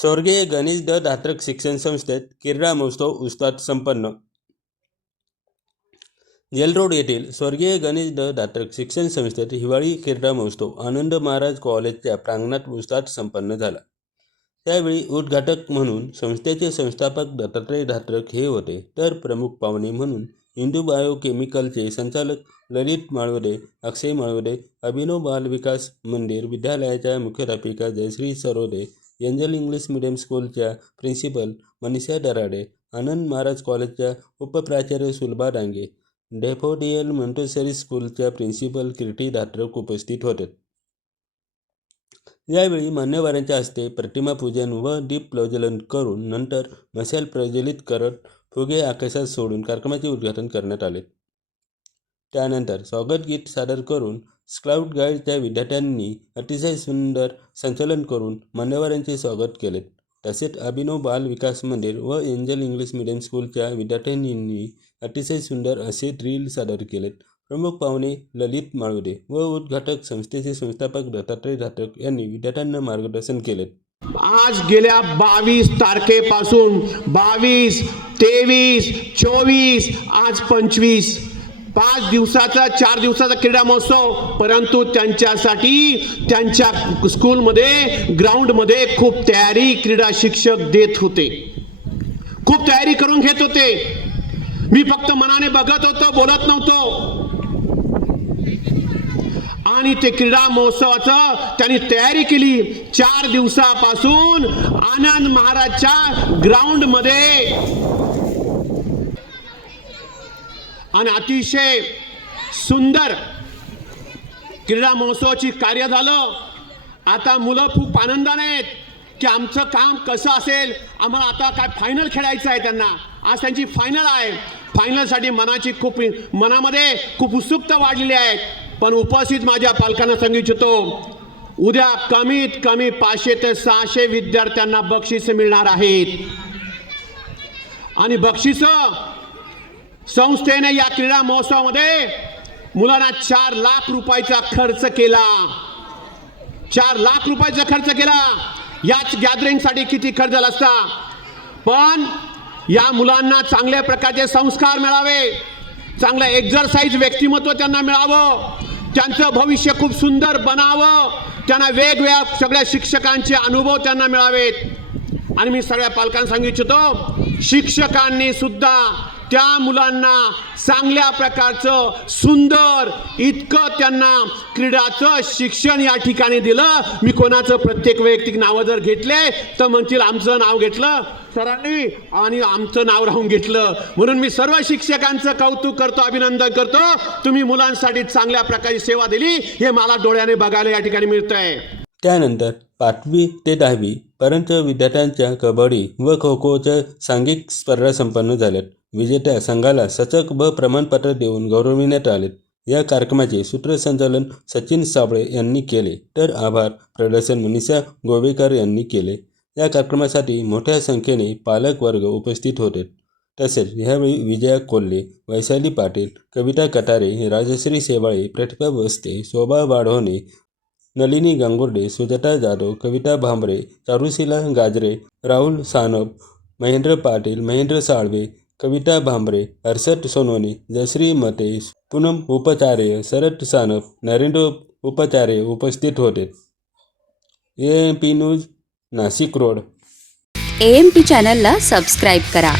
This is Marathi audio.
स्वर्गीय गणेश द धात्रक शिक्षण संस्थेत क्रीडा महोत्सव उत्साहात संपन्न. जेलरोड येथील स्वर्गीय गणेश द धात्रक शिक्षण संस्थेत हिवाळी क्रीडा महोत्सव आनंद महाराज कॉलेजच्या प्रांगणात उत्साहात संपन्न झाला. त्यावेळी उद्घाटक म्हणून संस्थेचे संस्थापक दत्तात्रय धात्रक हे होते. तर प्रमुख पाहुणे म्हणून इंदू बायोकेमिकलचे संचालक ललित माळवदे अक्षय माळवदे अभिनव बाल विकास मंदिर विद्यालयाच्या मुख्याध्यापिका Jayashree Sarode Angel English medium स्कूलच्या प्रिन्सिपल मनीषा दराडे आनंद महाराज कॉलेजच्या उपप्राचार्य सुलभा डांगे डेफोडियल मंटोसरी स्कूलच्या प्रिन्सिपल किर्टी धात्रक उपस्थित होते. यावेळी मान्यवरांच्या हस्ते प्रतिमा पूजन व दीप प्रज्वलन करून नंतर मशाल प्रज्वलित करत फुगे आकाशात सोडून कार्यक्रमाचे उद्घाटन करण्यात आले. त्यानंतर स्वागत गीत सादर करून स्काउट गाईडच्या विद्यार्थ्यांनी अतिशय सुंदर संचलन करून मान्यवरांचे स्वागत केले. तसेच अभिनव बाल विकास मंदिर व एंजल इंग्लिश मीडियम स्कूलच्या विद्यार्थ्यांनी अतिशय सुंदर असे रील सादर केलेत. प्रमुख पाहुणे ललित माळुदे व उद्घाटक संस्थेचे संस्थापक दत्तात्रय धात्रक यांनी विद्यार्थ्यांना मार्गदर्शन केले. आज गेल्या बावीस तारखेपासून बावीस तेवीस चोवीस आज पंचवीस. पाच दिवसाचा चार दिवसाचा क्रीडा महोत्सव परंतु त्यांच्यासाठी त्यांच्या स्कूलमध्ये ग्राउंडमध्ये खूप तयारी क्रीडा शिक्षक देत होते. खूप तयारी करून घेत होते. मी फक्त मनाने बघत होतो बोलत नव्हतो. आणि ते क्रीडा महोत्सवाचं त्यांनी तयारी केली. चार दिवसापासून आनंद महाराजच्या ग्राउंडमध्ये आणि अतिशय सुंदर क्रीडा महोत्सवाची कार्य झालं. आता मुलं खूप आनंदाने आहेत की आमचं काम कसं असेल आम्हाला आता काय फायनल खेळायचं आहे त्यांना. आज त्यांची फायनल आहे. फायनलसाठी मनाची खूप मनामध्ये खूप उत्सुकता वाढलेली आहे. पण उपस्थित माझ्या पालकांना सांगू इच्छितो उद्या कमीत कमी पाचशे ते सहाशे विद्यार्थ्यांना बक्षीस मिळणार आहेत. आणि बक्षिसं संस्थेने या क्रीडा महोत्सवामध्ये मुलांना चार लाख रुपयाचा खर्च केला. चार लाख रुपयाचा खर्च केला. याच गॅदरिंगसाठी किती खर्च झाला असता? पण या मुलांना चांगल्या प्रकारचे संस्कार मिळावे. चांगलं एक्झरसाईज व्यक्तिमत्व त्यांना मिळावं. त्यांचं भविष्य खूप सुंदर बनावं. त्यांना वेगवेगळ्या सगळ्या शिक्षकांचे अनुभव त्यांना मिळावेत. आणि मी सगळ्या पालकांना सांगू इच्छितो शिक्षकांनी सुद्धा त्या मुलांना चांगल्या प्रकारचं सुंदर इतकं त्यांना क्रीडाचं शिक्षण या ठिकाणी दिलं. मी कोणाचं प्रत्येक वैयक्तिक नावं जर घेतले तर म्हणतील आमचं नाव घेतलं? सरांनी आणि आमचं नाव राहून घेतलं. म्हणून मी सर्व शिक्षकांचं कौतुक करतो अभिनंदन करतो. तुम्ही मुलांसाठी चांगल्या प्रकारे सेवा दिली हे मला डोळ्याने बघायला या ठिकाणी मिळतंय. त्यानंतर पाचवी ते दहावी पर्यंत विद्यार्थ्यांच्या कबड्डी व खो खोच्या सांघिक स्पर्धा संपन्न झाल्यात. विजेत्या संघाला सचक ब प्रमाणपत्र देऊन गौरविण्यात आले. या कार्यक्रमाचे सूत्रसंचालन सचिन साबळे यांनी केले. तर आभार प्रदर्शन मनीषा गोवेकर यांनी केले. या कार्यक्रमासाठी मोठ्या संख्येने पालक वर्ग उपस्थित होते. तसेच यावेळी विजया कोल्हे वैशाली पाटील कविता कटारे राजश्री शेवाळे प्रतिभा बस्ते शोभा वाढवणे नलिनी गांगुर्डे सुजाता जाधव कविता भांबरे चारुशिला गाजरे राहुल सानप महेंद्र पाटील महेंद्र साळवे कविता भांबरे हर्षट सोनवणे जयश्री मते पूनम उपाचार्य शरद सानप नरेंद्र उपाचार्य उपस्थित होते. A M P news Nashik road. A M P चॅनलला सबस्क्राईब करा.